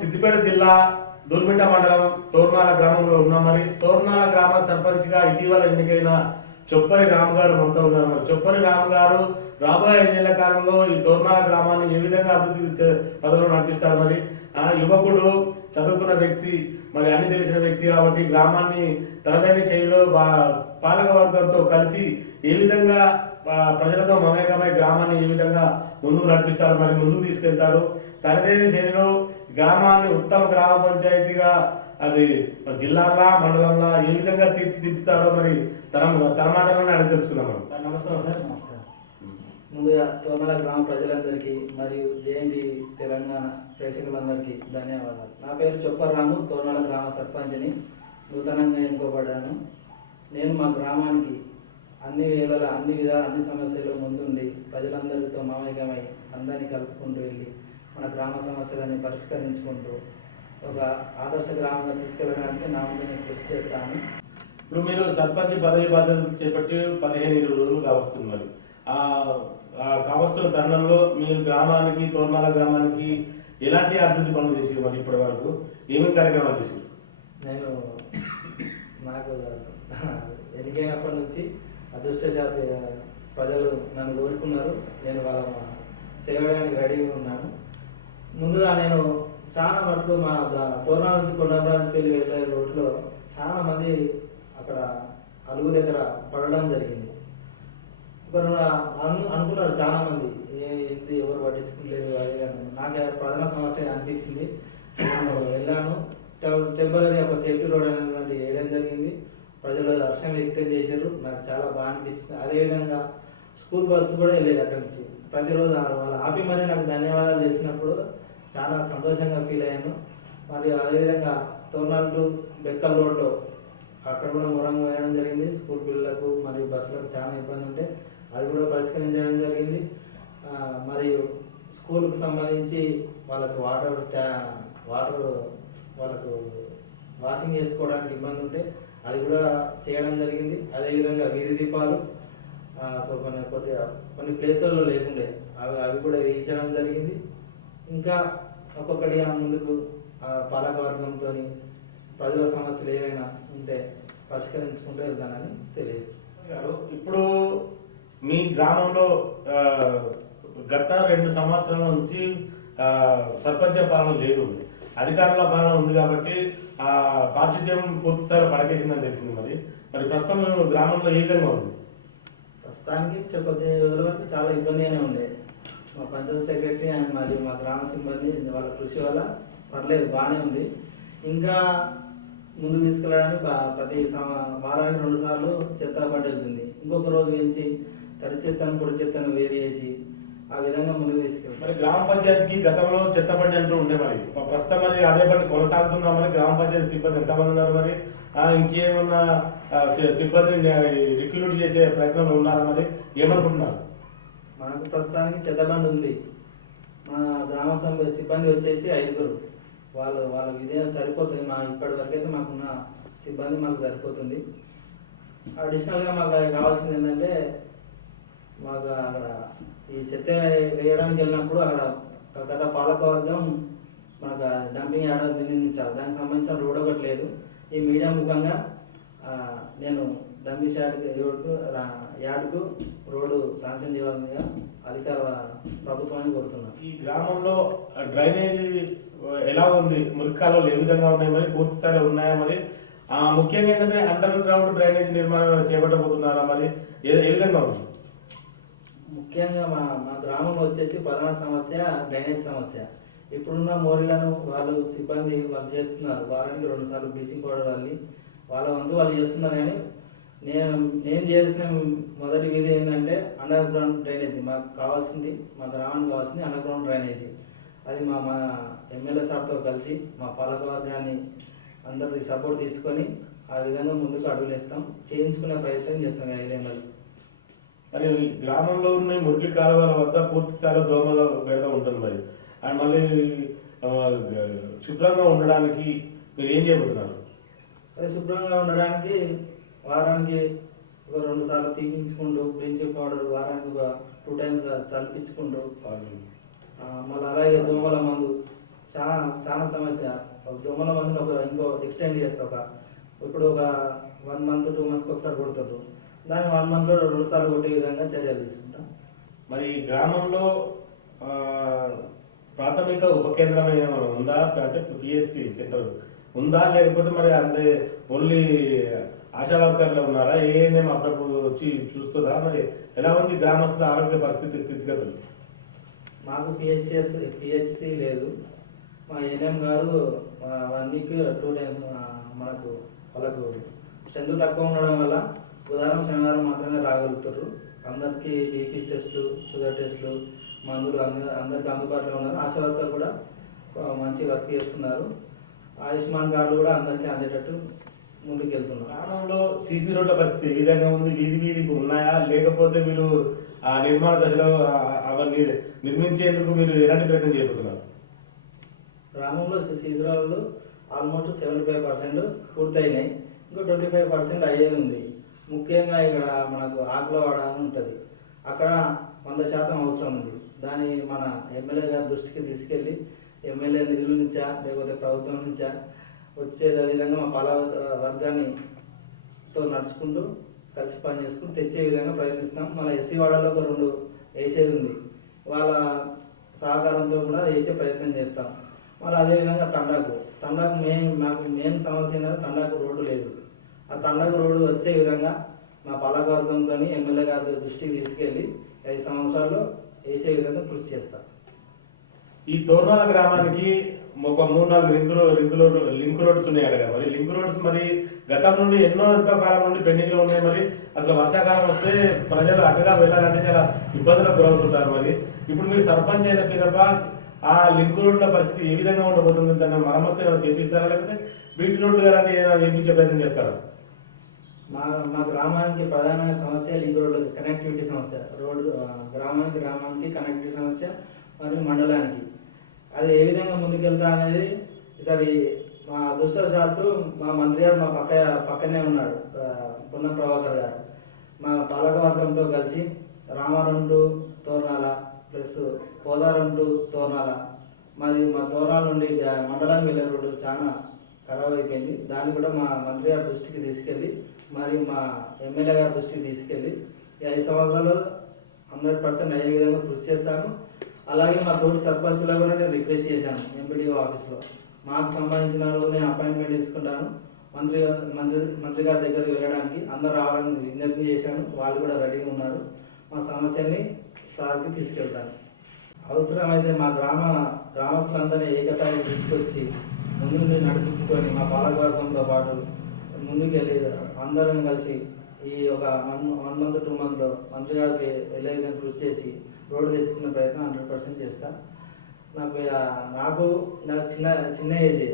సిద్దిపేట జిల్లా దూర్మిట్ట మండలం తోర్నాల గ్రామంలో ఉన్నాం. మరి తోర్నాల గ్రామ సర్పంచ్గా ఇటీవల ఎన్నికైన చొప్పరి రామ్ గారు మనతో ఉన్నారు. మరి చొప్పరి రామ్ గారు రాబోయే ఐదేళ్ళ కాలంలో ఈ తోర్నాల గ్రామాన్ని ఏ విధంగా అభివృద్ధి పదవులు నడిపిస్తారు? మరి యువకుడు చదువుకున్న వ్యక్తి మరి అన్ని తెలిసిన వ్యక్తి కాబట్టి గ్రామాన్ని తనదైన శైలిలో పాలక వర్గంతో కలిసి ఏ విధంగా ప్రజలతో మమేకమై గ్రామాన్ని ఏ విధంగా ముందుకు నడిపిస్తారు? మరి ముందుకు తీసుకెళ్తారు? తనదైన శైలిలో గ్రామాన్ని ఉత్తమ గ్రామ పంచాయతీగా అది జిల్లాలా మండలంలా ఏ విధంగా తీర్చిదిద్దుతాడో మరి తన తన మాటలోనే అడిగి తెలుసుకుందాం మనం. సార్ నమస్కారం సార్ నమస్కారం. ముందుగా తోమల గ్రామ ప్రజలందరికీ మరియు జేఎన్డి తెలంగాణ ప్రేక్షకులందరికీ ధన్యవాదాలు. నా పేరు చొప్పరాము తోనాల గ్రామ సర్పంచ్ని. నూతనంగా ఎన్నుకోబడ్డాను. నేను మా గ్రామానికి అన్ని వేళల అన్ని విధాల అన్ని సమస్యలు ముందుండి ప్రజలందరితో మామయ్యమై అందరినీ కలుపుకుంటూ వెళ్ళి మన గ్రామ సమస్యలని పరిష్కరించుకుంటూ ఒక ఆదర్శ గ్రామంగా తీసుకెళ్ళడానికి నా వంతు నేను కృషి చేస్తాను. ఇప్పుడు మీరు సర్పంచ్ పదవి బాధ్యతలు చేపట్టి పదిహేను ఇరవై రోజులు కావస్తుంది మరి కావస్తున్న తరుణంలో మీరు గ్రామానికి తోర్నాల గ్రామానికి ఎలాంటి అభివృద్ధి పనులు చేసారు మరి ఇప్పటి వరకు? ఏమేమి కార్యక్రమాలు చేసారు నేను నాకు ఎన్నికైనప్పటి నుంచి అదృష్ట జాతి ప్రజలు నన్ను కోరుకున్నారు. నేను వాళ్ళ సేవడానికి రెడీగా ఉన్నాను. ముందుగా నేను చాలా మటుకు మా ద- తోరణాల నుంచి కొండరాజుపల్లి వెళ్ళే రోడ్లో చాలా మంది అక్కడ అలుగు దగ్గర పడడం జరిగింది. ఒకరు అను- అనుకున్నారు చాలా మంది. ఏ ఏంటి ఎవరు పట్టించుకోలేదు అది అని. నాకు ప్రధాన సమస్య అనిపించింది. నేను వెళ్ళాను. టెంపరీ ఒక సేఫ్టీ రోడ్ అనేటువంటి వేయడం జరిగింది. ప్రజలు హర్షం వ్యక్తం చేశారు. నాకు చాలా బాగా అనిపించింది. అదేవిధంగా స్కూల్ బస్సు కూడా వెళ్ళేది అక్కడి నుంచి. ప్రతిరోజు వాళ్ళు ఆపి మరి నాకు ధన్యవాదాలు తెలిసినప్పుడు చాలా సంతోషంగా ఫీల్ అయ్యాను. మరి అదేవిధంగా తోర్నాల్ బెక్కల్ రోడ్లో అక్కడ కూడా మురంగ వేయడం జరిగింది. స్కూల్ పిల్లలకు మరియు బస్సులకు చాలా ఇబ్బంది ఉంటే అది కూడా పరిష్కరించడం జరిగింది. మరియు స్కూల్కి సంబంధించి వాళ్ళకు వాటర్ ట్యా వాటర్ వాళ్ళకు వాషింగ్ చేసుకోవడానికి ఇబ్బంది ఉంటే అది కూడా చేయడం జరిగింది. అదేవిధంగా వీధి దీపాలు కొన్ని కొద్దిగా కొన్ని ప్లేస్లలో లేకుండే అవి అవి కూడా వేయించడం జరిగింది. ఇంకా ఒక్కొక్కటిగా ముందుకు ఆ, పాలక వర్గంతో ప్రజల సమస్యలు ఏవైనా ఉంటే పరిష్కరించుకుంటూ వెళ్తానని తెలియజేస్తున్నాను. గారు ఇప్పుడు మీ గ్రామంలో గత రెండు సంవత్సరాల నుంచి ఆ, సర్పంచ పాలన లేదు. అధికారుల పాలన ఉంది కాబట్టి ఆ పారిశుద్ధ్యం పూర్తి స్థాయిలో పడకేసిందని తెలిసింది మరి. మరి ప్రస్తుతం గ్రామంలో ఏ విధంగా ఉంది? ప్రస్తుతానికి చె- కొద్ది రోజుల వరకు చాలా ఇబ్బందిగానే ఉండే మా పంచాయత్ సెక్రటరీ అండ్ మాది మా గ్రామ సిబ్బంది వాళ్ళ కృషి వల్ల పర్లేదు బాగానే ఉంది. ఇంకా ముందు తీసుకెళ్ళడానికి ప్రతి సమ- వారానికి రెండు సార్లు చెత్త బండి వెళ్తుంది. ఇంకొక రోజు పెంచి తడి చెత్తను పొడి చెత్తను వేరు చేసి ఆ విధంగా ముందుకు తీసుకెళ్తాం మరి గ్రామ పంచాయతీకి గతంలో చెత్త బండి అంటూ ఉండే మరి. ప్రస్తుతం మరి అదే బండి కొనసాగుతుందా మరి. గ్రామ పంచాయతీ సిబ్బంది ఎంతమంది ఉన్నారు మరి? ఆ, ఇంకేమన్నా సిబ్బందిని రిక్రూట్ చేసే ప్రయత్నంలో ఉన్నారా మరి? ఏమనుకుంటున్నారు? మనకు ప్రస్తుతానికి చెత్తబండి ఉంది. మన గ్రామ సభ సిబ్బంది వచ్చేసి ఐదుగురు. వాళ్ళ వాళ్ళ విజయం సరిపోతుంది మా ఇప్పటి వరకు అయితే మాకున్న సిబ్బంది మాకు సరిపోతుంది. అడిషనల్గా మాకు కావాల్సింది ఏంటంటే మాకు అక్కడ ఈ చెత్త వేయడానికి వెళ్ళినప్పుడు అక్కడ గత పాలకవర్గం మనకు డంపింగ్ యార్డ్ నిర్ణయించారు దానికి సంబంధించిన రోడ్ ఒకటి లేదు. ఈ మీడియా ముఖంగా నేను డంపింగ్ యార్డ్ రోడ్కు యార్డ్కు రోడ్డు శాంక్షన్ చేయాలని అధికార ప్రభుత్వాన్ని కోరుతున్నాను ఈ గ్రామంలో డ్రైనేజీ ఎలా ఉంది? మురికాలు ఏ విధంగా ఉన్నాయి మరి? పూర్తి స్థాయిలో ఉన్నాయా మరి? ముఖ్యంగా ఏంటంటే అండర్ గ్రౌండ్ డ్రైనేజ్ నిర్మాణం చేపట్టబోతున్నారా మరి? ఏ విధంగా ఉంది? ముఖ్యంగా మా మా గ్రామంలో వచ్చేసి ప్రధాన సమస్య డ్రైనేజ్ సమస్య. ఇప్పుడున్న మోరీలను వాళ్ళు సిబ్బంది వాళ్ళు చేస్తున్నారు. వారానికి రెండు సార్లు బ్లీచింగ్ పౌడర్ వాళ్ళి వాళ్ళ వంతు వాళ్ళు చేస్తున్నారు కానీ నేను నేను చేసిన మొదటి విధి ఏంటంటే అండర్ గ్రౌండ్ డ్రైనేజీ మాకు కావాల్సింది మా గ్రామానికి కావాల్సింది అండర్ గ్రౌండ్ డ్రైనేజీ అది మా మా ఎమ్మెల్యే సార్తో కలిసి మా పాలకవర్గాన్ని అందరి సపోర్ట్ తీసుకొని ఆ విధంగా ముందుకు అడుగులేస్తాం చేయించుకునే ప్రయత్నం చేస్తాం ఈ ఐదేళ్ళలో మరి గ్రామంలో ఉన్న మురికి కాలువల వద్ద పూర్తి స్థాయిలో దోమల బెడద ఉంటుంది మరి. అండ్ మళ్ళీ శుభ్రంగా ఉండడానికి మీరు ఏం చేయబోతున్నారు? అదే శుభ్రంగా ఉండడానికి వారానికి ఒక రెండు సార్లు తీపించుకుంటూ బ్లీచింగ్ పౌడర్ వారానికి ఒక టూ టైమ్స్ చల్లిపించుకుంటూ ఆ, మళ్ళీ అలాగే దోమల మందు చాలా చాలా సమస్య. దొంగల మందుని ఒక ఇంకో ఎక్స్టెండ్ చేస్తా ఒక ఇప్పుడు ఒక వన్ మంత్ టూ మంత్స్కి ఒకసారి కొడుతుండ్రు దాన్ని వన్ మంత్లో రెండు సార్లు కొట్టే విధంగా చర్యలు తీసుకుంటాం. మరి గ్రామంలో ప్రాథమిక ఉప కేంద్రం ఏమైనా ఉందా? అంటే పిఎస్సి సెంటర్ ఉందా? లేకపోతే మరి అంటే ఓన్లీ ఆశా వర్కర్లు ఉన్నారా ఏఎన్ఎం అప్పుడప్పుడు వచ్చి చూస్తుందా? మరి ఎలా ఉంది గ్రామస్తుల ఆరోగ్య పరిస్థితి స్థితిగతులు? మాకు పిహెచ్ఎస్ పిహెచ్సి లేదు. మా ఎన్ఎం గారు వన్ వీక్ టూ టైమ్స్ మనకు వాళ్ళకు స్ట్రెంత్ తక్కువ ఉండడం వల్ల బుధవారం శనివారం మాత్రమే రాగలుగుతారు అందరికీ బీపీ టెస్ట్లు షుగర్ టెస్ట్లు మందులు అందరు అందరికీ అందుబాటులో ఉన్నారు. ఆశా వర్కర్ కూడా మంచి వర్క్ చేస్తున్నారు. ఆయుష్మాన్ కార్డు కూడా అందరికీ అందేటట్టు ముందుకు వెళ్తున్నారు గ్రామంలో సీసీ రోడ్ల పరిస్థితి ఏ విధంగా ఉంది? వీధి వీధికి ఉన్నాయా? లేకపోతే మీరు ఆ నిర్మాణ దశలో అవన్నీ నిర్మించేందుకు మీరు ఎలాంటి ప్రయత్నం చేయబోతున్నారు? గ్రామంలో సీజరాలు ఆల్మోస్ట్ సెవెంటీ ఫైవ్ పర్సెంట్ పూర్తయినాయి. ఇంకో ట్వంటీ ఫైవ్ పర్సెంట్ అయ్యేది ఉంది. ముఖ్యంగా ఇక్కడ మనకు ఆకులవాడ అని ఉంటుంది. అక్కడ వంద శాతం అవసరం ఉంది. దాన్ని మన ఎమ్మెల్యే గారి దృష్టికి తీసుకెళ్ళి ఎమ్మెల్యే నిధుల నుంచా లేకపోతే ప్రభుత్వం నుంచా వచ్చే విధంగా మా పాల వర్గాన్ని తో నడుచుకుంటూ కలిసి పని చేసుకుంటూ తెచ్చే విధంగా ప్రయత్నిస్తాం మన ఎస్సీ వాడలో ఒక రెండు వేసేది ఉంది. వాళ్ళ సహకారంతో కూడా వేసే ప్రయత్నం చేస్తాం. మళ్ళీ అదేవిధంగా తండాకు. తండాకు మేము మాకు మెయిన్ సమస్య ఏంటంటే తండాకు రోడ్డు లేదు. ఆ తండాకు రోడ్డు వచ్చే విధంగా మా పాలకవర్గంతో ఎమ్మెల్యే గారి దృష్టికి తీసుకెళ్ళి ఐదు సంవత్సరాల్లో వేసే విధంగా కృషి చేస్తాం. ఈ తోర్నాల గ్రామానికి ఒక మూడు నాలుగు link road link road link roads ఉన్నాయి కదా మరి లింక్ రోడ్స్ మరి గతం నుండి ఎన్నో ఎంతో కాలం నుండి పెండింగ్లో ఉన్నాయి మరి. అసలు వర్షాకాలం వస్తే ప్రజలు అటుగా వెళ్ళాలంటే చాలా ఇబ్బందులకు గురవుతుంటారు మరి. ఇప్పుడు మీరు సర్పంచ్ అయిన పిదప ఆ లింక్ రోడ్ల పరిస్థితి ఏ విధంగా ఉండబోతుంది దాన్ని మరమ్మతు ఏమైనా చేపిస్తారా? లేకపోతే బీటీ రోడ్లు కానీ ఏమైనా చేపించే ప్రయత్నం చేస్తారా? మా మా గ్రామానికి ప్రధానమైన సమస్య లింక్ రోడ్డు కనెక్టివిటీ సమస్య. రోడ్డు గ్రామానికి గ్రామానికి కనెక్టివిటీ సమస్య మరియు మండలానికి. అది ఏ విధంగా ముందుకెళ్తా అనేది ఈసారి మా అదృష్టవశాత్తు మా మంత్రి గారు మా పక్క పక్కనే ఉన్నాడు ఆ, పున్నం ప్రభాకర్ గారు. మా పాలకవర్గంతో కలిసి Ramaram to Toranala plus Podaram to Tornala మరియు మా తోరణాల నుండి మండలానికి వెళ్ళే రోడ్డు చాలా ఖరాబ్ అయిపోయింది. దాన్ని కూడా మా మంత్రి గారి దృష్టికి తీసుకెళ్ళి మరియు మా ఎమ్మెల్యే గారి దృష్టికి తీసుకెళ్ళి ఈ ఐదు సంవత్సరాలు హండ్రెడ్ పర్సెంట్ అయ్యే విధంగా కృషి చేస్తాను అలాగే మా తోటి సర్పంచ్లో కూడా నేను రిక్వెస్ట్ చేశాను ఎంపీడీఓ ఆఫీస్లో. మాకు సంబంధించిన రోజు నేను అపాయింట్మెంట్ తీసుకుంటాను. మంత్రి గారు- మంత్రి మంత్రి గారి దగ్గరికి వెళ్ళడానికి అందరు రావాలని విజ్ఞప్తి చేశాను. వాళ్ళు కూడా రెడీగా ఉన్నారు. మా సమస్యని సార్కి తీసుకెళ్తాను. అవసరమైతే మా గ్రామ గ్రామస్తులందరినీ ఏకతాన్ని తీసుకొచ్చి ముందు నడిపించుకొని మా పాలకవర్గంతో పాటు ముందుకెళ్ళి అందరం కలిసి ఈ ఒక వన్ వన్ మంత్ టూ మంత్లో మంత్రి గారికి వెళ్ళే కృషి చేసి రోడ్డు తెచ్చుకునే ప్రయత్నం హండ్రెడ్ పర్సెంట్ చేస్తా. నాకు నాకు నాకు చిన్న చిన్న ఏజే.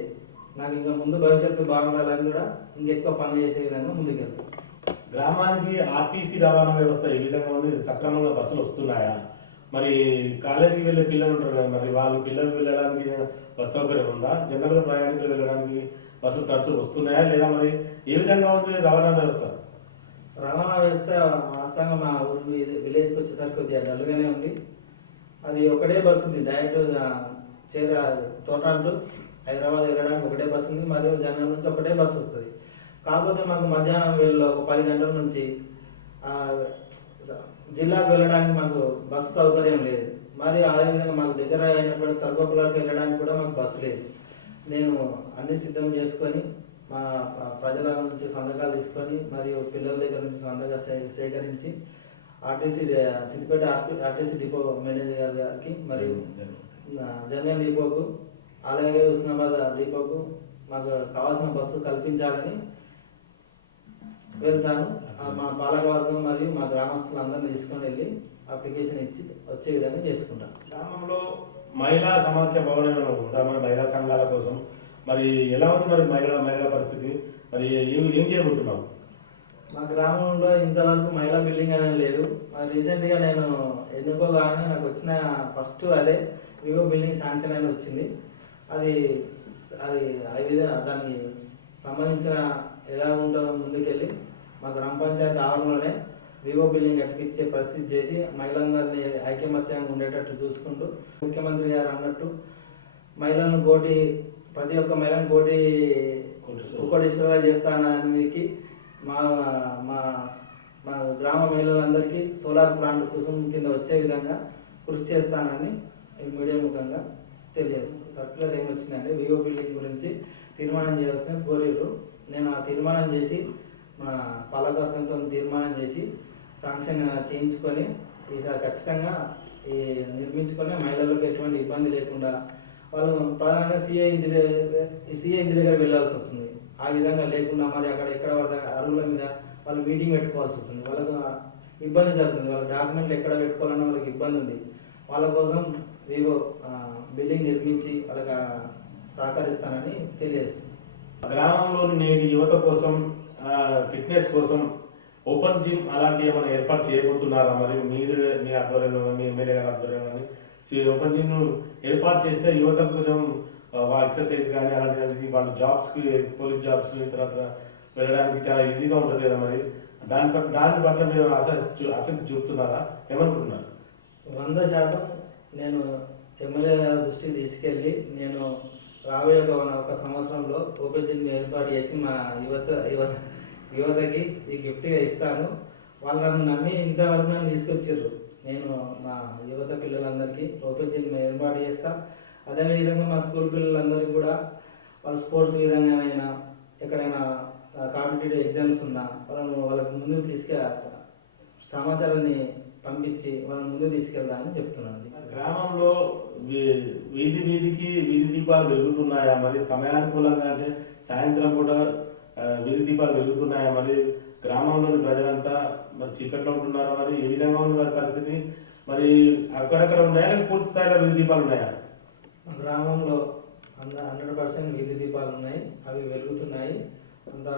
నాకు ఇంకా ముందు భవిష్యత్తు బాగుండాలని కూడా ఇంకెక్కువ పనులు చేసే విధంగా ముందుకెళ్తాను గ్రామానికి ఆర్టీసీ రవాణా వ్యవస్థ ఏ విధంగా ఉంది? సక్రమంగా బస్సులు వస్తున్నాయా? మరి కాలేజీకి వెళ్ళే పిల్లలు ఉంటారు కదా మరి వాళ్ళు పిల్లలు వెళ్ళడానికి బస్సు సౌకర్యం ఉందా? జనరల్ ప్రయాణికులు వెళ్ళడానికి బస్సులు తరచూ వస్తున్నాయా లేదా మరి ఏ విధంగా ఉంది రవాణా వ్యవస్థ? రవాణా వ్యవస్థ వాస్తవంగా మా ఊరు విలేజ్కి వచ్చేసరికి కొద్దిగా డల్గానే ఉంది. అది ఒకటే బస్సు ఉంది డైరెక్ట్ చేరా చేర తోటాలు టు హైదరాబాద్ వెళ్ళడానికి ఒకటే బస్సు ఉంది మరియు జనరల్ నుంచి ఒకటే బస్సు వస్తుంది. కాకపోతే మాకు మధ్యాహ్నం వేళలో ఒక పది గంటల నుంచి జిల్లాకు వెళ్ళడానికి మాకు బస్సు సౌకర్యం లేదు. మరి అదేవిధంగా మాకు దగ్గర అయినటువంటి తరగపులకు వెళ్ళడానికి కూడా మాకు బస్సు లేదు. నేను అన్ని సిద్ధం చేసుకొని మా ప్ర- ప్రజల నుంచి సంతకాలు తీసుకొని మరియు పిల్లల దగ్గర నుంచి సంతకాలు సే- సేకరించి RTC Siddipet RT- RTC depot manager గారి గారికి మరియు జనరల్ డిపోకు అలాగే ఉస్నాబాద్ డిపోకు మాకు కావాల్సిన బస్సు కల్పించాలని వెళ్తాను. మా పాలకవర్గం మరియు మా గ్రామస్తులందరినీ తీసుకొని వెళ్ళి అప్లికేషన్ ఇచ్చి వచ్చే విధంగా చేసుకుంటాను గ్రామంలో మహిళా సమాఖ్య భవనం ఉందా? మరి మహిళా సంఘాల కోసం మరి ఎలా ఉంది మరి మహిళా మహిళా పరిస్థితి? మరి ఏం చేయబోతున్నావు? మా గ్రామంలో ఇంతవరకు మహిళా బిల్డింగ్ అనేది లేదు. మరి రీసెంట్గా నేను ఎన్నుకోగానే నాకు వచ్చిన ఫస్ట్ అదే వివో బిల్డింగ్ శాంక్షన్ అని వచ్చింది. అది అది ఆ విధంగా దానికి సంబంధించిన ఎలా ఉంటుందో ముందుకెళ్ళి మా గ్రామ పంచాయతీ ఆవరణలోనే వివో బిల్డింగ్ కట్టించే పరిస్థితి చేసి మహిళలందరినీ ఐకమత్యంగా ఉండేటట్టు చూసుకుంటూ ముఖ్యమంత్రి గారు అన్నట్టు మహిళలను కోటి ప్రతి ఒక్క మహిళను కోటి కోటేశ్వరరావు చేస్తానానికి మా మా మా గ్రామ మహిళలందరికీ సోలార్ ప్లాంట్ కుసుమ్ కింద వచ్చే విధంగా కృషి చేస్తానని ఈ మీడియా ముఖంగా తెలియజేస్తాను సర్క్యులర్ ఏం వచ్చిందంటే వివో బిల్డింగ్ గురించి తీర్మానం చేయాల్సిన కోరిరు. నేను ఆ తీర్మానం చేసి మా పాలకవర్గంతో తీర్మానం చేసి శాంక్షన్ చేయించుకొని ఈసారి ఖచ్చితంగా ఈ నిర్మించుకొని మహిళలకు ఎటువంటి ఇబ్బంది లేకుండా వాళ్ళు ప్రధానంగా సీఏ ఇంటి దగ్గర సీఏ ఇంటి దగ్గర వెళ్ళాల్సి వస్తుంది. ఆ విధంగా లేకుండా మరి అక్కడ ఎక్కడ అరువుల మీద వాళ్ళు మీటింగ్ పెట్టుకోవాల్సి వస్తుంది. వాళ్ళకు ఇబ్బంది జరుగుతుంది. వాళ్ళ డాక్యుమెంట్లు ఎక్కడ పెట్టుకోవాలన్నా వాళ్ళకి ఇబ్బంది ఉంది. వాళ్ళ కోసం వివో బిల్డింగ్ నిర్మించి వాళ్ళకి సహకరిస్తానని తెలియజేస్తుంది. గ్రామంలోని నేటి యువత కోసం ఫిట్నెస్ కోసం ఓపెన్ జిమ్ అలాంటివి ఏమైనా ఏర్పాటు చేయబోతున్నారా? మరి మీరు మీ ఆధ్వర్యంలో మీ ఎమ్మెల్యే గారి ఆధ్వర్యంలో ఓపెన్ జిమ్ ఏర్పాటు చేస్తే యువతకు కొంచెం ఎక్సర్సైజ్ కానీ అలాంటి వాళ్ళు జాబ్స్కి పోలీస్ జాబ్స్ తర్వాత వెళ్ళడానికి చాలా ఈజీగా ఉంటుంది కదా మరి. దాని పట్ల దాని పట్ల మీరు ఆసక్తి చూ- ఆసక్తి చూపుతున్నారా? ఏమనుకుంటున్నారు? వంద శాతం నేను ఎమ్మెల్యే దృష్టికి తీసుకెళ్ళి నేను రాబోయే ఒక ఒక సంవత్సరంలో ఓపెన్ జిమ్ ఏర్పాటు చేసి మా యువత యువత యువతకి ఈ గిఫ్ట్గా ఇస్తాను. వాళ్ళు నన్ను నమ్మి ఇంతవరకు నన్ను తీసుకొచ్చారు నేను మా యువత పిల్లలందరికీ ఓపెన్ జిమ్ ఏర్పాటు చేస్తా. అదేవిధంగా మా స్కూల్ పిల్లలందరికీ కూడా వాళ్ళ స్పోర్ట్స్ విధంగానైనా ఎక్కడైనా కాంపిటేటివ్ ఎగ్జామ్స్ ఉన్నా వాళ్ళను వాళ్ళకి ముందు తీసుకె సమాచారాన్ని పంపించి వాళ్ళని ముందు తీసుకెళ్దామని చెప్తున్నాను. గ్రామంలో వీ- వీధి వీధికి వీధి దీపాలు వెలుగుతున్నాయా? మరి సమయానుకూలంగా అంటే సాయంత్రం కూడా వీధి దీపాలు వెలుగుతున్నాయా? మరి గ్రామంలోని ప్రజలంతా మరి చీకట్లో ఉంటున్నారా మరి? ఏ విధంగా ఉంది వారి పరిస్థితి? మరి అక్కడక్కడ ఉన్నాయా లేక పూర్తి స్థాయిలో వీధి దీపాలు ఉన్నాయా? మా గ్రామంలో అంద హండ్రెడ్ పర్సెంట్ వీధి దీపాలు ఉన్నాయి. అవి వెలుగుతున్నాయి. అంత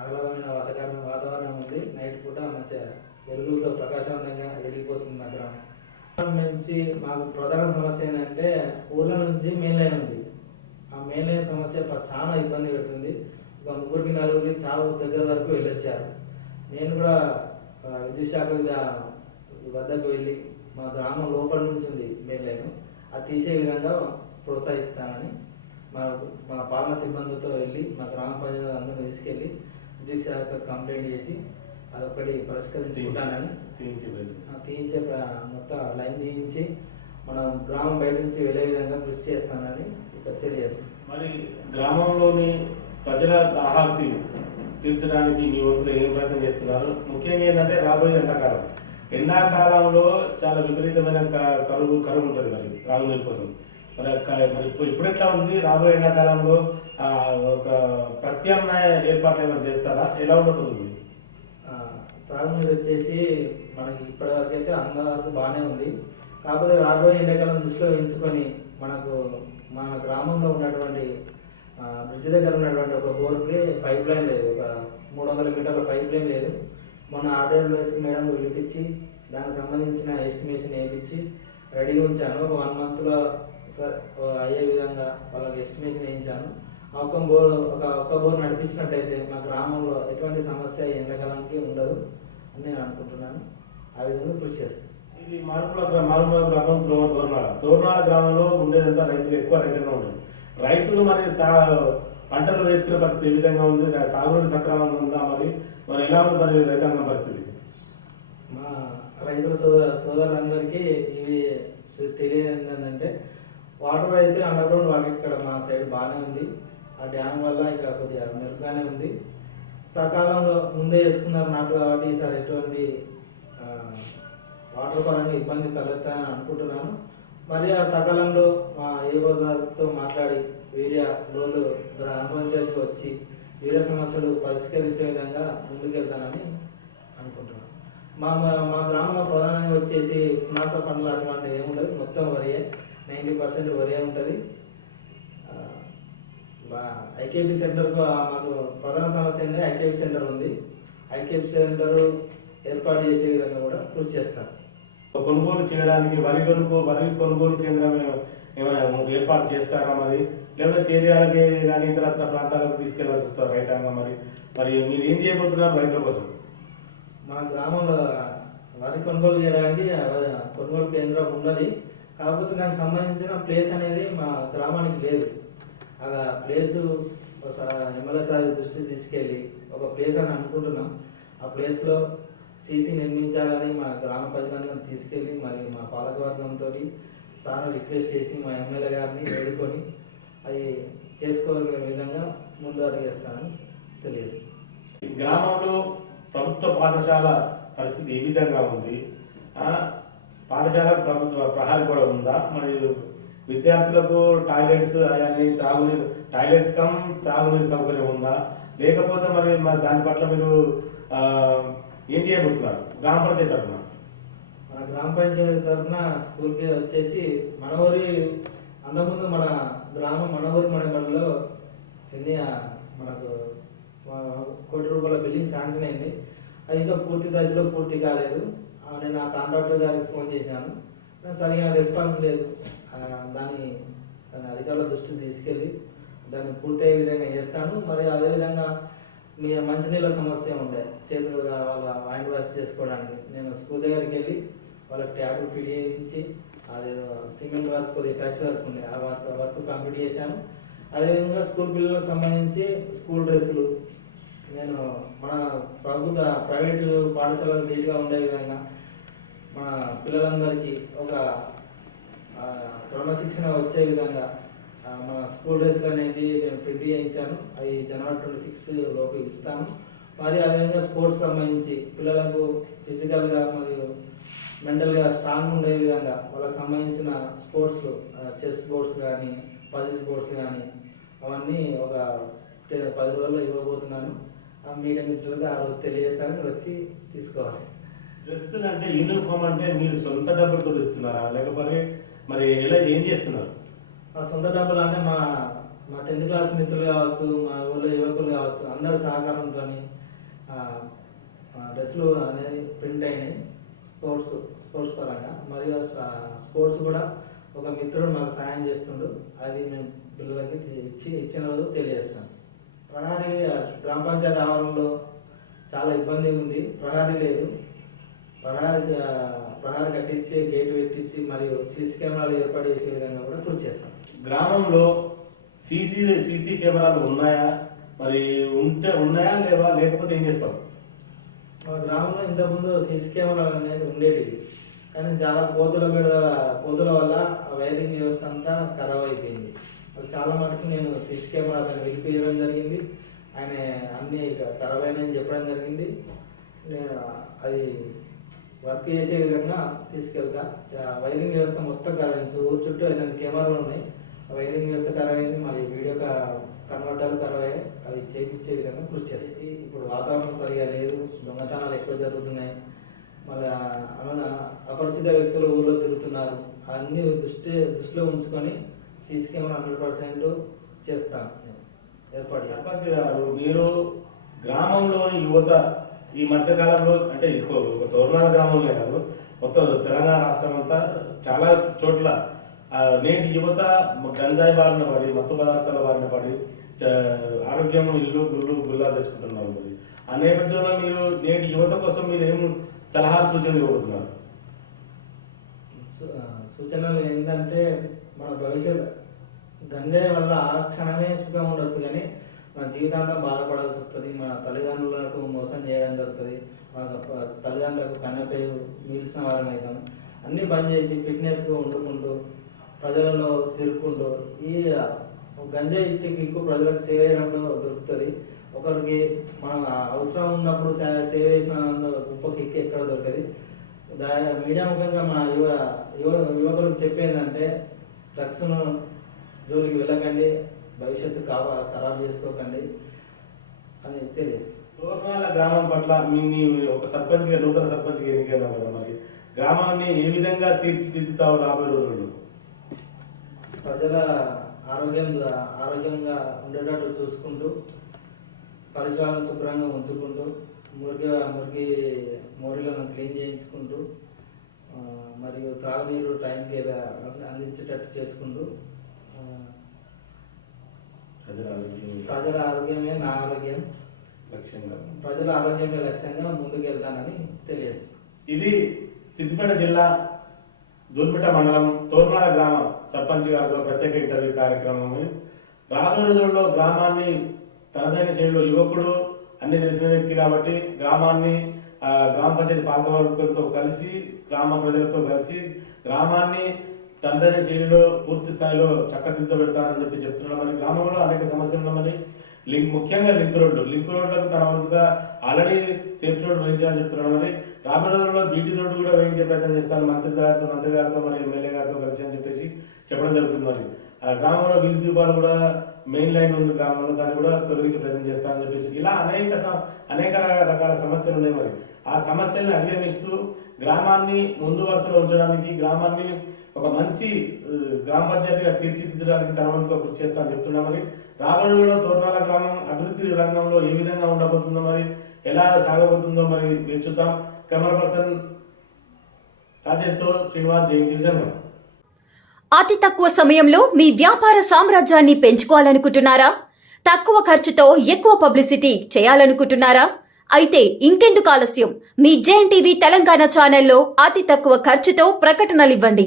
ఆహ్లాదమైన వాతావరణం వాతావరణం ఉంది. నైట్ పూట మంచిగా వెలుగులతో ప్రకాశవంతంగా వెలిగిపోతుంది మా గ్రామం. నుంచి మాకు ప్రధాన సమస్య ఏంటంటే ఊర్ల నుంచి మెయిన్ లైన్ ఉంది. ఆ మెయిన్ లైన్ సమస్య చాలా ఇబ్బంది పెడుతుంది. ఒక ముగ్గురికి నలుగురికి చావు దగ్గర వరకు వెళ్ళొచ్చారు. నేను కూడా విద్యుత్ వద్దకు వెళ్ళి మా గ్రామం లోపల నుంచి ఉంది మెయిన్ లైన్ అది తీసే విధంగా ప్రోత్సహిస్తానని మా మా పాలన సిబ్బందితో వెళ్ళి మా గ్రామ ప్రజలందరినీ తీసుకెళ్ళి విద్యుత్ శాఖ కంప్లైంట్ చేసి అదొకటి పరిష్కరించుకుంటానని తీయించి మొత్తం లైన్ తీయించి మనం గ్రామం బయట నుంచి వెళ్ళే విధంగా కృషి చేస్తానని ఇక్కడ తెలియజేస్తాను మరి గ్రామంలోని ప్రజల దాహార్తి తీర్చడానికి మీ వంతులు ఏం ప్రయత్నం చేస్తున్నారు? ముఖ్యంగా ఏంటంటే రాబోయే ఎండాకాలం. ఎండాకాలంలో చాలా విపరీతమైన క- కరువు కరువు ఉంటుంది మరి త్రాగునీరు కోసం. మరి మరి ఇప్పుడు ఎట్లా ఉంది? రాబోయే ఎండాకాలంలో ఒక ప్రత్యామ్నాయ ఏర్పాట్లు ఏమైనా చేస్తారా? ఎలా ఉండబోతుంది? ఆ, తాగునీరు వచ్చేసి మనకి ఇప్పటివరకు అయితే అంతవరకు బాగానే ఉంది. కాకపోతే రాబోయే ఎండాకాలం దృష్టిలో ఎంచుకొని మనకు మన గ్రామంలో ఉన్నటువంటి బ్రిడ్జ్ దగ్గర ఉన్నటువంటి ఒక బోర్కి పైప్ లైన్ లేదు. ఒక మూడు వందల మీటర్ల పైప్ లైన్ లేదు. మొన్న ఆర్డర్స్ మేడం పిలిపించి దానికి సంబంధించిన ఎస్టిమేషన్ వేయించి రెడీగా ఉంచాను. ఒక వన్ మంత్లో సార్ అయ్యే విధంగా వాళ్ళకి ఎస్టిమేషన్ వేయించాను. ఆ ఒక్క బోర్ ఒక ఒక్క బోర్ నడిపించినట్టయితే మా గ్రామంలో ఎటువంటి సమస్య ఎండాకాలానికి ఉండదు అని నేను అనుకుంటున్నాను. ఆ విధంగా కృషి చేస్తాను ఇది మార్పుల గ్రామ మారుమూల గ్రామం తో- తోరణాల గ్రామంలో ఉండేదంతా రైతులు ఎక్కువ రైతులుగా ఉండేది. రైతులు మరి సా పంటలు వేసుకునే పరిస్థితి ఏ విధంగా ఉంది? సాగునీటి సక్రమంగా ఉందా మరి? మరి ఎలా ఉంది మరి రైతాంగం పరిస్థితి? మా రైతుల సోదర సోదరులందరికీ ఇవి తెలియదు ఏంటంటే వాటర్ అయితే అండర్ గ్రౌండ్ వాటర్ ఇక్కడ మా సైడ్ బాగానే ఉంది. ఆ డ్యామ్ వల్ల ఇక కొద్దిగా మెరుగ్గానే ఉంది. సకాలంలో ముందే వేసుకున్నారు నాకు కాబట్టి ఈసారి ఎటువంటి వాటర్ పరంగా ఇబ్బంది తలెత్తాలని అనుకుంటున్నాను. మరి ఆ సకాలంలో మా ఏవోదారుతో మాట్లాడి వీరియా లోన్లు గ్రామ వచ్చి వీర సమస్యలు పరిష్కరించే విధంగా ముందుకెళ్తానని అనుకుంటున్నాను. మా మా- గ్రామంలో ప్రధానంగా వచ్చేసి పునాస పండ్లు అటువంటిది ఏముండదు మొత్తం వరియే నైంటీ పర్సెంట్ వరియే ఉంటుంది. ఐకేపీ సెంటర్కు మాకు ప్రధాన సమస్య ఏంటంటే ఐకేపీ సెంటర్ ఉంది. ఐకేపీ సెంటర్ ఏర్పాటు చేసే విధంగా కూడా కృషి చేస్తాను కొనుగోలు చేయడానికి వరి కొనుగోలు వరి కొనుగోలు కేంద్రం ఏమైనా ఏర్పాటు చేస్తారా మరి? లేకపోతే చేరియాలకి కానీ ఇతర ఇతర ప్రాంతాలకు తీసుకెళ్ళాల్సి వస్తారు రైతాంగం మరి? మరి మీరు ఏం చేయబోతున్నారు రైతుల కోసం? మా గ్రామంలో వరి కొనుగోలు చేయడానికి కొనుగోలు కేంద్రం ఉన్నది. కాకపోతే దానికి సంబంధించిన ప్లేస్ అనేది మా గ్రామానికి లేదు. ఆ ప్లేసు ఎమ్మెల్యే సార్ దృష్టికి తీసుకెళ్ళి ఒక ప్లేస్ అని అనుకుంటున్నాం. ఆ ప్లేస్లో సీసీ నిర్మించాలని మా గ్రామ ప్రజలందరం తీసుకెళ్ళి మరి మా పాలకవర్గంతో సార్ రిక్వెస్ట్ చేసి మా ఎమ్మెల్యే గారిని వేడుకొని అది చేసుకోగలిగే విధంగా ముందు అడిగేస్తానని తెలియజేస్తాను ఈ గ్రామంలో ప్రభుత్వ పాఠశాల పరిస్థితి ఏ విధంగా ఉంది? పాఠశాల ప్రభుత్వ ప్రహారీ కూడా ఉందా? మరి విద్యార్థులకు టాయిలెట్స్ అవన్నీ తాగునీరు టాయిలెట్స్ కమ్ తాగునీరు సౌకర్యం ఉందా? లేకపోతే మరి మరి దాని పట్ల మీరు ఏం చేయబోతున్నారు? గ్రామ పంచాయతీ తరఫున. మన గ్రామ పంచాయతీ తరఫున స్కూల్కి వచ్చేసి మనవరి అంతకుముందు మన గ్రామం మనవరి మండలంలో ఎన్ని మనకు కోటి రూపాయల బిల్డింగ్ శాంక్షన్ అయింది. అది ఇంకా పూర్తి దశలో పూర్తి కాలేదు. నేను ఆ కాంట్రాక్టర్ గారికి ఫోన్ చేశాను. సరిగా రెస్పాన్స్ లేదు. దాన్ని దాని అధికారుల దృష్టికి తీసుకెళ్ళి దాన్ని పూర్తయ్యే విధంగా చేస్తాను. మరి అదేవిధంగా మీ మంచినీళ్ళ సమస్య ఉండే. చేతులు వాళ్ళ హ్యాండ్ వాష్ చేసుకోవడానికి. నేను స్కూల్ దగ్గరికి వెళ్ళి వాళ్ళకి ట్యాబ్లు ఫిట్ చేయించి అదేదో సిమెంట్ వర్క్ కొద్దిగా టచ్ వర్క్ ఉండే. ఆ వర్క్ వర్క్ కంప్లీట్ చేశాను. అదేవిధంగా స్కూల్ పిల్లలకు సంబంధించి స్కూల్ డ్రెస్సులు. నేను మన ప్రభుత్వ ప్రైవేటు పాఠశాలలు నీట్గా ఉండే విధంగా మన పిల్లలందరికీ ఒక క్రమశిక్షణ వచ్చే విధంగా మన స్కూల్ డ్రెస్ అనేది నేను ప్రింట్ చేయించాను. అవి జనవరి ట్వంటీ సిక్స్ లోపు ఇస్తాను. మరి అదేవిధంగా స్పోర్ట్స్ సంబంధించి పిల్లలకు ఫిజికల్గా మరియు మెంటల్గా స్ట్రాంగ్ ఉండే విధంగా వాళ్ళకి సంబంధించిన స్పోర్ట్స్ చెస్ బోర్డ్స్ కానీ పజిల్ బోర్డ్స్ కానీ అవన్నీ ఒక పది రోజుల్లో ఇవ్వబోతున్నాను. ఆ మీడియా మిత్రులకు ఆ రోజు తెలియజేస్తారని వచ్చి తీసుకోవాలి. డ్రెస్సులు అంటే యూనిఫామ్ అంటే మీరు సొంత డబ్బులతో ఇస్తున్నారా? లేకపోతే మరి ఎలా ఏం చేస్తున్నారు? మా సొంత డబ్బులు అంటే మా మా టెన్త్ క్లాస్ మిత్రులు కావచ్చు మా ఊళ్ళో యువకులు కావచ్చు అందరి సహకారంతో డ్రెస్సులు అనేది ప్రింట్ అయినాయి. స్పోర్ట్స్ స్పోర్ట్స్ పరంగా. మరియు స్పోర్ట్స్ కూడా ఒక మిత్రుడు మాకు సాయం చేస్తుండు. అది మేము పిల్లలకి ఇచ్చి ఇచ్చిన రోజు తెలియజేస్తాం. ప్రహారీ గ్రామ పంచాయతీ ఆవరణలో చాలా ఇబ్బంది ఉంది. ప్రహారీ లేదు. ప్రహారీ ప్రహారీ కట్టించి గేట్ పెట్టించి మరియు సీసీ కెమెరాలు ఏర్పాటు చేసే విధంగా కూడా కృషి చేస్తాం. గ్రామంలో సీసీ సీసీ కెమెరాలు ఉన్నాయా? మరి ఉంటే ఉన్నాయా లేవా? లేకపోతే ఏం చేస్తాం? మా గ్రామంలో ఇంతకుముందు సీసీ కెమెరాలు అనేది ఉండేవి. కానీ చాలా కోతుల మీద కోతుల వల్ల ఆ వైరింగ్ వ్యవస్థ అంతా ఖరాబ్ అయిపోయింది. చాలా మటుకు నేను సీసీ కెమెరా అతను వెళ్ళిపోయడం జరిగింది. ఆయన అన్ని ఇక ఖరాబ్ అయినాయని చెప్పడం జరిగింది. నేను అది వర్క్ చేసే విధంగా తీసుకెళ్తా. వైరింగ్ వ్యవస్థ మొత్తం ఖరాబ్ ఊరు చుట్టూ ఎనిమిది కెమెరాలు ఉన్నాయి. వైరింగ్ వ్యవస్థ ఖరాబ్ అయింది మరి వీడియో కన్వర్టర్లు ఖరాబ్ అయ్యాయి అవి చేపించే విధంగా కృషి చేసేసి ఇప్పుడు వాతావరణం సరిగా లేదు. దొంగతనాలు ఎక్కువ జరుగుతున్నాయి. మళ్ళీ అలా అపరిచిత వ్యక్తులు ఊళ్ళో తిరుగుతున్నారు. అన్ని దృష్టి దృష్టిలో ఉంచుకొని సీసీ కెమెరా హండ్రెడ్ పర్సెంట్ చేస్తాను ఏర్పాటు చేస్తాను సర్పంచ్ గారు మీరు గ్రామంలోని యువత ఈ మధ్య కాలంలో అంటే ఒక తోరణాల గ్రామంలో కాదు. మొత్తం తెలంగాణ రాష్ట్రం అంతా చాలా చోట్ల నేటి యువత గంజాయి బారిన పడి మత్తు పదార్థాల బారిన పడి చ- ఆరోగ్యం ఇల్లు గుళ్ళు గుల్లా తెచ్చుకుంటున్నారు మరి. ఆ నేపథ్యంలో మీరు నేటి యువత కోసం మీరు ఏం సలహాలు సూచనలు ఇవ్వబోతున్నారు? సూచనలు ఏంటంటే మన భవిష్యత్ గంజాయి వల్ల ఆ క్షణమే సుఖం ఉండొచ్చు కానీ మన జీవితాంతం బాధపడాల్సి వస్తుంది. మన తల్లిదండ్రులకు మోసం చేయడం జరుగుతుంది. మన తల్లిదండ్రులకు కన్నపై మిగిలిసిన వారం అవుతాం. అన్నీ బంద్ చేసి ఫిట్నెస్గా వండుకుంటూ ప్రజలలో తిరుక్కుంటూ ఈ గంజాయి ఇచ్చే కిక్కు ప్రజలకు సేవ చేయడంలో దొరుకుతుంది. ఒకరికి మనం అవసరం ఉన్నప్పుడు సేవ చేసిన గొప్ప కిక్ ఎక్కడ దొరకదు. దా మీడియా ముఖ్యంగా మన యువ యువ యువకులకు చెప్పేందంటే డ్రగ్స్ను జోలికి వెళ్ళకండి భవిష్యత్తు కావా ఖరాబ్ చేసుకోకండి అని తెలియజేస్తుంది. తోరణాల గ్రామం పట్ల మీ ఒక సర్పంచ్గా నూతన సర్పంచ్గా ఎన్నికైనా కదా మరి. గ్రామాన్ని ఏ విధంగా తీర్చిదిద్దుతావు రాబోయే రోజుల్లో? ప్రజల ఆరోగ్యం ఆరోగ్యంగా ఉండేటట్టు చూసుకుంటూ పరిసరాలను శుభ్రంగా ఉంచుకుంటూ మురికి మురికి మోరీలను క్లీన్ చేయించుకుంటూ మరియు తాగునీరు టైంకి అంద- అందించేటట్టు చేసుకుంటూ ప్రజల ఆరోగ్యమే నా ఆరోగ్యం. లక్ష్యంగా ప్రజల ఆరోగ్యమే లక్ష్యంగా ముందుకు వెళ్తానని తెలియజేస్తాను ఇది సిద్దిపేట జిల్లా దుర్మిట మండలం తోర్నాల గ్రామం. సర్పంచ్ గారితో ప్రత్యేక ఇంటర్వ్యూ కార్యక్రమం రాబోయే రోజుల్లో గ్రామాన్ని తనదైన శైలిలో యువకుడు అన్ని తెలిసిన వ్యక్తి కాబట్టి గ్రామాన్ని గ్రామ పంచాయతీ పాలకవర్గంతో కలిసి గ్రామ ప్రజలతో కలిసి గ్రామాన్ని తనదైన శైలిలో పూర్తి స్థాయిలో చక్కదిద్దబెడతానని చెప్పి చెప్తున్నామని మరి గ్రామంలో అనేక సమస్యలు ఉన్నామని లింక్ ముఖ్యంగా లింక్ రోడ్లు. లింక్ రోడ్లకు తన వంతుగా ఆల్రెడీ సేఫ్టీ రోడ్ వేయించాలని చెప్తున్నాడు మరి రాబోయే రోజుల్లో బీటీ రోడ్డు కూడా వేయించే ప్రయత్నం చేస్తాను. మంత్రి గారితో మంత్రి గారితో మరి ఎమ్మెల్యే గారితో కలిసి అని చెప్పేసి చెప్పడం జరుగుతుంది మరి. ఆ గ్రామంలో వీధి దీపాలు కూడా మెయిన్ లైన్ ఉంది గ్రామంలో. దాన్ని కూడా తొలగించే ప్రయత్నం చేస్తానని చెప్పేసి ఇలా అనేక స- అనేక రకాల సమస్యలు ఉన్నాయి మరి. ఆ సమస్యలను అధిగమిస్తూ గ్రామాన్ని ముందు వరుసలో ఉంచడానికి గ్రామాన్ని ఒక మంచి గ్రామ పంచాయతీగా తీర్చిదిద్దడానికి తనవంతుగా కృషి చేస్తానని చెప్తున్నా మరి. రాబోయే రోజుల్లో తోర్నాల గ్రామం అభివృద్ధి రంగంలో ఏ విధంగా ఉండబోతుందో మరి ఎలా సాగబోతుందో మరి చూద్దాం కెమెరా పర్సన్ రాజేష్తో శ్రీనివాస్ జైన్ డివిజన్ అతి తక్కువ సమయంలో మీ వ్యాపార సామ్రాజ్యాన్ని పెంచుకోవాలనుకుంటున్నారా? తక్కువ ఖర్చుతో ఎక్కువ పబ్లిసిటీ చేయాలనుకుంటున్నారా? అయితే ఇంకెందుకు ఆలస్యం. మీ జేఎన్టీవీ తెలంగాణ ఛానల్లో అతి తక్కువ ఖర్చుతో ప్రకటనలు ఇవ్వండి